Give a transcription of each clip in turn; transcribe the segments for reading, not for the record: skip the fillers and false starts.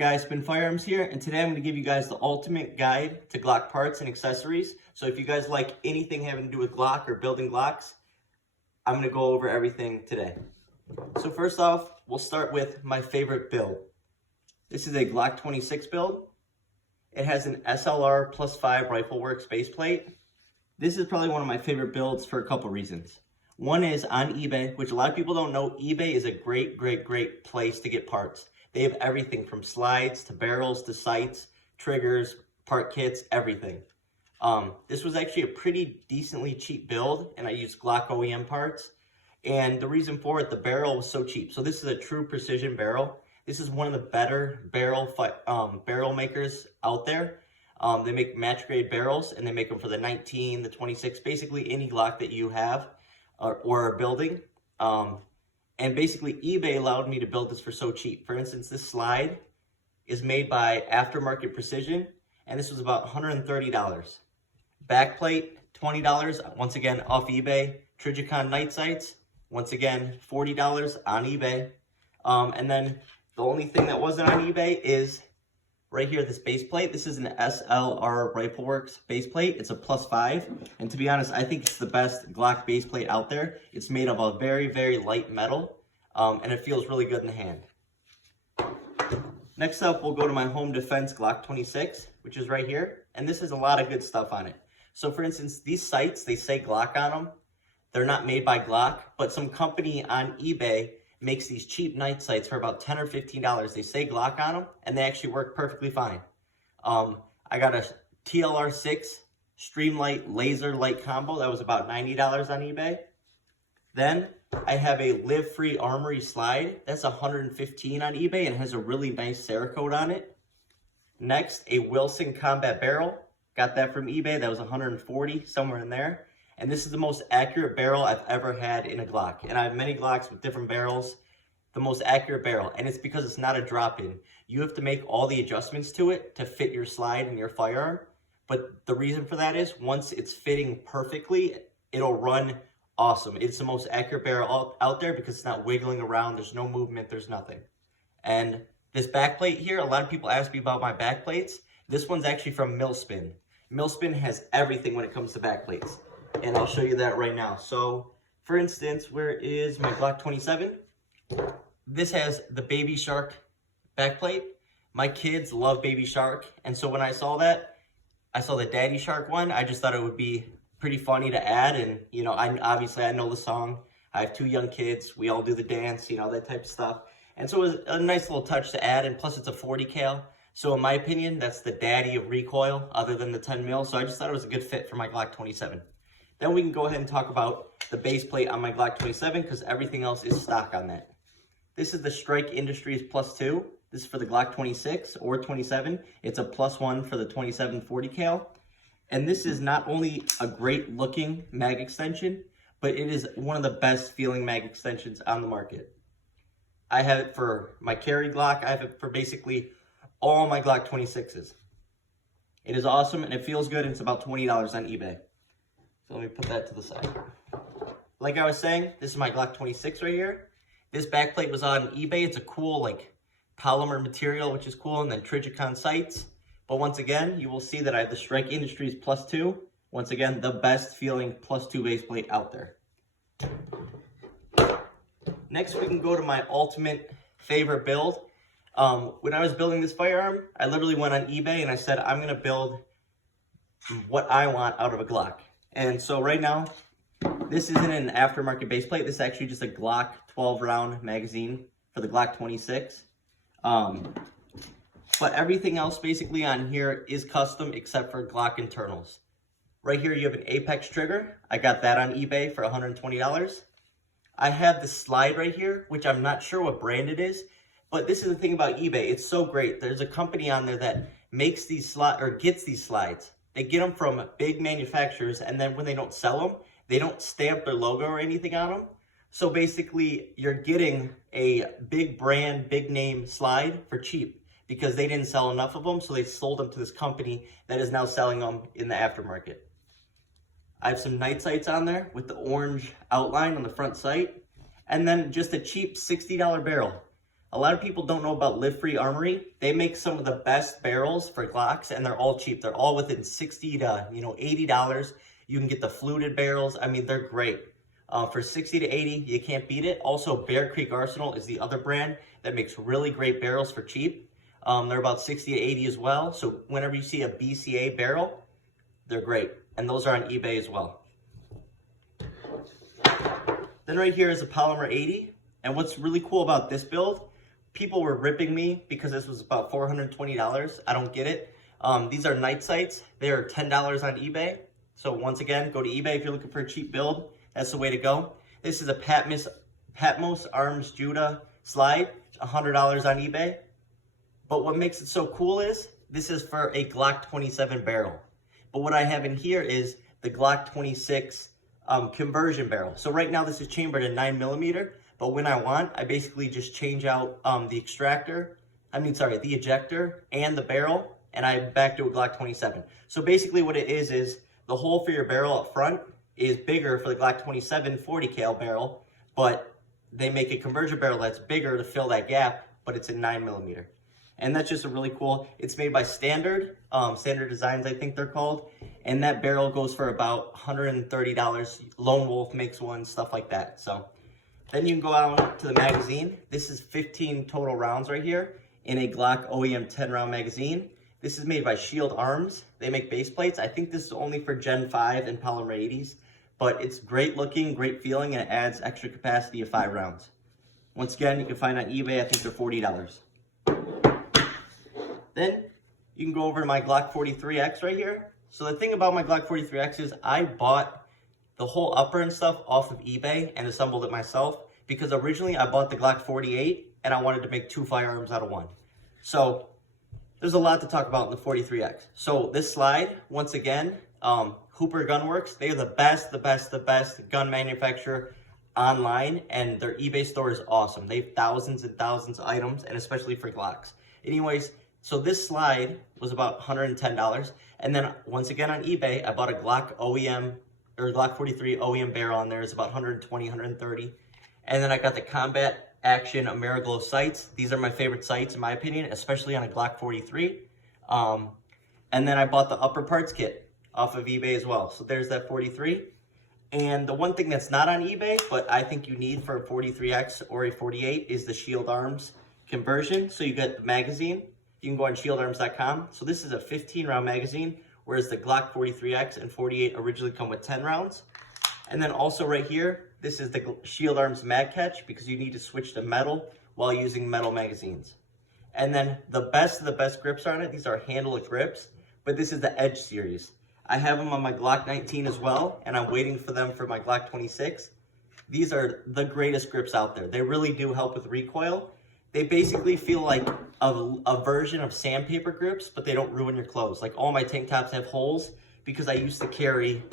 guys, Spin Firearms here, and today I'm going to give you guys the ultimate guide to Glock parts and accessories. So if you guys like anything having to do with Glock or building Glocks, I'm going to go over everything today. So first off, we'll start with my favorite build. This is a Glock 26 build. It has an SLR +5 rifle works base plate. This is probably one of my favorite builds for a couple reasons. One is on eBay, which a lot of people don't know. eBay is a great place to get parts. They have everything from slides to barrels to sights, triggers, part kits, everything. This was actually a pretty decently cheap build, and I used Glock OEM parts. And the reason for it, the barrel was so cheap. So this is a true precision barrel. This is one of the better barrel makers out there. They make match grade barrels, and they make them for the 19, the 26, basically any Glock that you have or are building. And basically, eBay allowed me to build this for so cheap. For instance, this slide is made by Aftermarket Precision, and this was about $130. Backplate, $20, once again, off eBay. Trijicon night sights, once again, $40 on eBay. And then the only thing that wasn't on eBay is right here, this base plate. This is an SLR Rifleworks base plate. It's a +5. And to be honest, I think it's the best Glock base plate out there. It's made of a very light metal, and it feels really good in the hand. Next up, we'll go to my home defense Glock 26, which is right here. And this has a lot of good stuff on it. So for instance, these sights, they say Glock on them. They're not made by Glock, but some company on eBay makes these cheap night sights for about $10 or $15. They say Glock on them, and they actually work perfectly fine. I got a TLR6 Streamlight laser light combo that was about $90 on eBay. Then I have a Live Free Armory slide. That's $115 on eBay and has a really nice Cerakote on it. Next, a Wilson Combat Barrel. Got that from eBay. That was $140, somewhere in there. And this is the most accurate barrel I've ever had in a Glock. And I have many Glocks with different barrels. The most accurate barrel. And it's because it's not a drop-in. You have to make all the adjustments to it to fit your slide and your firearm. But the reason for that is once it's fitting perfectly, it'll run awesome. It's the most accurate barrel out there because it's not wiggling around. There's no movement. There's nothing. And this backplate here, a lot of people ask me about my backplates. This one's actually from Millspin. Millspin has everything when it comes to backplates. And I'll show you that right now. So, for instance, where is my Glock 27? This has the Baby Shark backplate. My kids love Baby Shark. And so when I saw that, I saw the Daddy Shark one. I just thought it would be pretty funny to add. And, you know, obviously I know the song. I have 2 young kids. We all do the dance, you know, that type of stuff. And so it was a nice little touch to add. And plus it's a 40 cal. So in my opinion, that's the daddy of recoil other than the 10 mil. So I just thought it was a good fit for my Glock 27. Then we can go ahead and talk about the base plate on my Glock 27 because everything else is stock on that. This is the Strike Industries +2. This is for the Glock 26 or 27. It's a +1 for the 27 40 cal. And this is not only a great looking mag extension, but it is one of the best feeling mag extensions on the market. I have it for my carry Glock. I have it for basically all my Glock 26s. It is awesome and it feels good, and it's about $20 on eBay. So let me put that to the side. Like I was saying, this is my Glock 26 right here. This backplate was on eBay. It's a cool like polymer material, which is cool, and then Trijicon sights. But once again, you will see that I have the Strike Industries +2. Once again, the best feeling +2 base plate out there. Next, we can go to my ultimate favorite build. When I was building this firearm, I literally went on eBay and I said, I'm going to build what I want out of a Glock. And so right now, this isn't an aftermarket base plate. This is actually just a Glock 12-round magazine for the Glock 26. But everything else basically on here is custom except for Glock internals. Right here, you have an Apex trigger. I got that on eBay for $120. I have the slide right here, which I'm not sure what brand it is. But this is the thing about eBay. It's so great. There's a company on there that makes these gets these slides. They get them from big manufacturers, and then when they don't sell them, they don't stamp their logo or anything on them. So basically, you're getting a big brand, big name slide for cheap because they didn't sell enough of them, so they sold them to this company that is now selling them in the aftermarket. I have some night sights on there with the orange outline on the front sight, and then just a cheap $60 barrel. A lot of people don't know about Live Free Armory. They make some of the best barrels for Glocks, and they're all cheap. They're all within $60 to $80. You can get the fluted barrels. I mean, they're great. For $60 to $80, you can't beat it. Also, Bear Creek Arsenal is the other brand that makes really great barrels for cheap. They're about $60 to $80 as well. So whenever you see a BCA barrel, they're great. And those are on eBay as well. Then right here is a Polymer 80. And what's really cool about this build, people were ripping me because this was about $420. I don't get it. These are night sights. They are $10 on eBay. So once again, go to eBay if you're looking for a cheap build. That's the way to go. This is a Patmos Arms Judah slide, $100 on eBay. But what makes it so cool is this is for a Glock 27 barrel. But what I have in here is the Glock 26 conversion barrel. So right now this is chambered at 9mm. But when I want, I basically just change out the ejector and the barrel, and I back to a Glock 27. So basically what it is the hole for your barrel up front is bigger for the Glock 27 40 cal barrel, but they make a conversion barrel that's bigger to fill that gap, but it's in 9mm. And that's just a really cool, it's made by Standard Designs, I think they're called. And that barrel goes for about $130. Lone Wolf makes one, stuff like that. So then you can go out to the magazine. This is 15 total rounds right here in a Glock OEM 10 round magazine. This is made by Shield Arms. They make base plates. I think this is only for Gen 5 and Polymer 80s, but it's great looking, great feeling, and it adds extra capacity of 5 rounds. Once again, you can find on eBay, I think they're $40. Then you can go over to my Glock 43X right here. So the thing about my Glock 43X is I bought the whole upper and stuff off of eBay and assembled it myself, because originally I bought the Glock 48 and I wanted to make 2 firearms out of one. So there's a lot to talk about in the 43X. So this slide, once again, Hooper Gunworks, they are the best gun manufacturer online, and their eBay store is awesome. They have thousands and thousands of items, and especially for Glocks. Anyways, so this slide was about $110. And then once again on eBay, I bought a Glock OEM, or Glock 43 OEM barrel on there. It's about $120, $130. And then I got the Combat Action Ameriglow sights. These are my favorite sights in my opinion, especially on a Glock 43. And then I bought the upper parts kit off of eBay as well. So there's that 43. And the one thing that's not on eBay, but I think you need for a 43X or a 48 is the Shield Arms conversion. So you get the magazine. You can go on shieldarms.com. So this is a 15 round magazine, whereas the Glock 43X and 48 originally come with 10 rounds. And then also right here, this is the Shield Arms Mag Catch, because you need to switch to metal while using metal magazines. And then the best of the best grips on it, these are handle grips, but this is the Edge series. I have them on my Glock 19 as well, and I'm waiting for them for my Glock 26. These are the greatest grips out there. They really do help with recoil. They basically feel like a version of sandpaper grips, but they don't ruin your clothes. Like all my tank tops have holes because I used to carry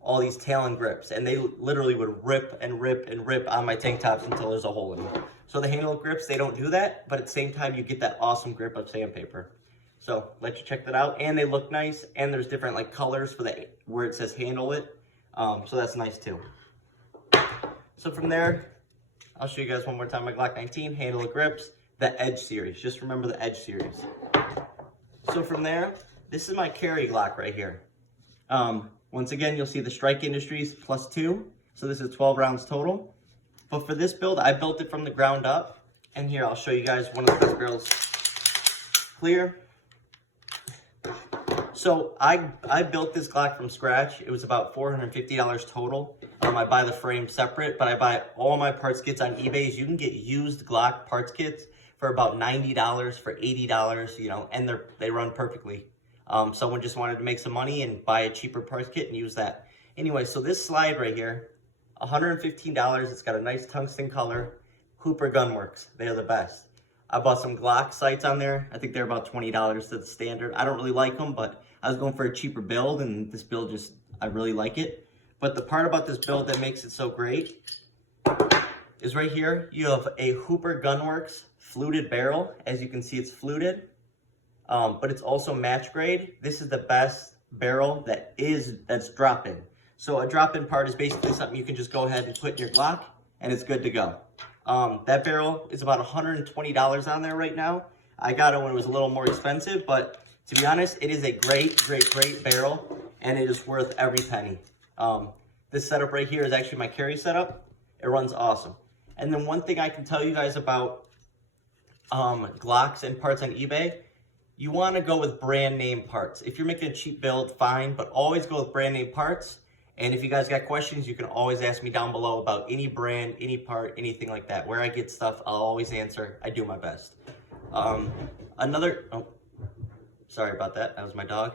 all these Talon grips, and they literally would rip and rip and rip on my tank tops until there's a hole in them. So the handle grips, they don't do that, but at the same time, you get that awesome grip of sandpaper. So let you check that out, and they look nice, and there's different like colors for the where it says handle it. So that's nice too. So from there, I'll show you guys one more time my Glock 19 handle of grips, the Edge series. Just remember the Edge series. So from there, this is my carry Glock right here. Once again, you'll see the Strike Industries +2. So this is 12 rounds total. But for this build, I built it from the ground up. And here, I'll show you guys one of the best barrels clear. So I built this Glock from scratch. It was about $450 total. I buy the frame separate, but I buy all my parts kits on eBay. You can get used Glock parts kits for about $90, for $80, you know, and they run perfectly. Someone just wanted to make some money and buy a cheaper parts kit and use that. Anyway, so this slide right here, $115. It's got a nice tungsten color. Hooper Gunworks, they're the best. I bought some Glock sights on there. I think they're about $20 to the standard. I don't really like them, but I was going for a cheaper build, and this build just, I really like it. But the part about this build that makes it so great is right here, you have a Hooper Gunworks fluted barrel. As you can see, it's fluted, but it's also match grade. This is the best barrel that's drop-in. So a drop-in part is basically something you can just go ahead and put in your Glock, and it's good to go. That barrel is about $120 on there right now. I got it when it was a little more expensive, but to be honest, it is a great barrel, and it is worth every penny. This setup right here is actually my carry setup. It runs awesome. And then one thing I can tell you guys about Glocks and parts on eBay, you want to go with brand name parts. If you're making a cheap build, fine, but always go with brand name parts. And if you guys got questions, you can always ask me down below about any brand, any part, anything like that. Where I get stuff, I'll always answer. I do my best. Sorry about that. That was my dog.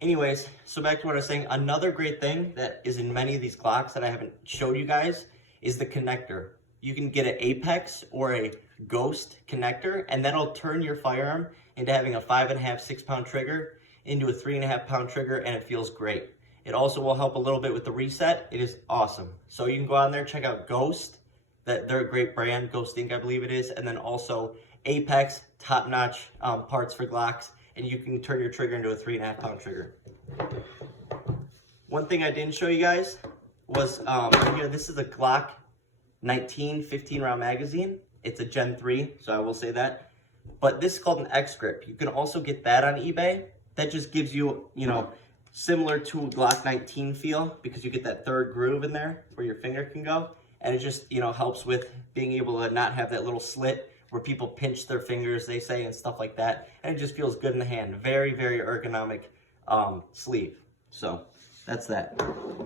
Anyways, so back to what I was saying. Another great thing that is in many of these Glocks that I haven't showed you guys is the connector. You can get an Apex or a Ghost connector, and that'll turn your firearm into having a 5.5, 6 pound trigger into a 3.5 pound trigger, and it feels great. It also will help a little bit with the reset. It is awesome. So you can go on there, check out Ghost. They're a great brand, Ghost Inc. I believe it is. And then also Apex, top-notch parts for Glocks, and you can turn your trigger into a 3.5 pound trigger. One thing I didn't show you guys was right here, this is a Glock 19 15 round magazine. It's a Gen 3, so I will say that. But this is called an X grip. You can also get that on eBay. That just gives you, similar to a Glock 19 feel, because you get that third groove in there where your finger can go. And it just, helps with being able to not have that little slit where people pinch their fingers, they say, and stuff like that. And it just feels good in the hand. Very ergonomic sleeve. So that's that.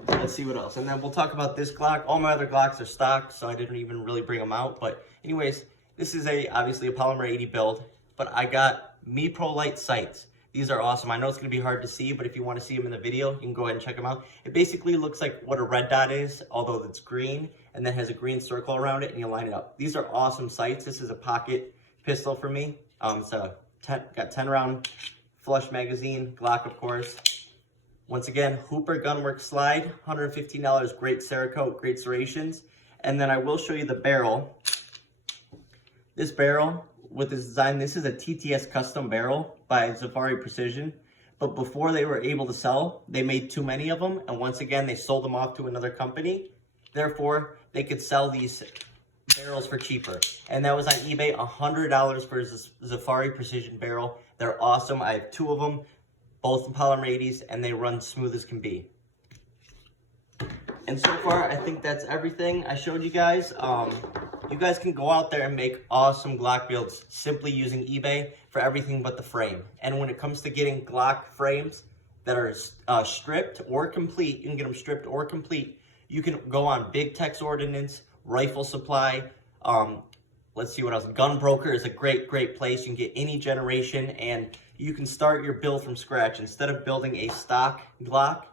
Let's see what else. And then we'll talk about this Glock. All my other Glocks are stock, so I didn't even really bring them out. But anyways, this is obviously a Polymer 80 build, but I got Me Pro Light sights. These are awesome. I know it's going to be hard to see, but if you want to see them in the video, you can go ahead and check them out. It basically looks like what a red dot is, although it's green, and then has a green circle around it, and you line it up. These are awesome sights. This is a pocket pistol for me. So got 10 round flush magazine, Glock of course. Once again, Hooper Gunworks slide, $115, great Cerakote, great serrations. And then I will show you the barrel. This barrel with this design, this is a TTS custom barrel by Safari Precision. But before they were able to sell, they made too many of them. And once again, they sold them off to another company. Therefore, they could sell these barrels for cheaper. And that was on eBay, $100 for a Safari Precision barrel. They're awesome. I have 2 of them, both in Polymer 80s, and they run smooth as can be. And so far, I think that's everything I showed you guys. You guys can go out there and make awesome Glock builds simply using eBay for everything but the frame. And when it comes to getting Glock frames that are stripped or complete, you can get them stripped or complete. You can go on Big Tex Ordnance, Rifle Supply, let's see what else. Gun Broker is a great place. You can get any generation, and you can start your build from scratch. Instead of building a stock Glock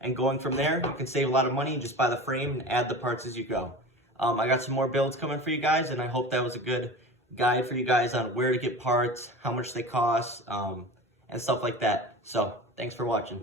and going from there, you can save a lot of money and just buy the frame and add the parts as you go. I got some more builds coming for you guys, and I hope that was a good guide for you guys on where to get parts, how much they cost, and stuff like that. So, thanks for watching.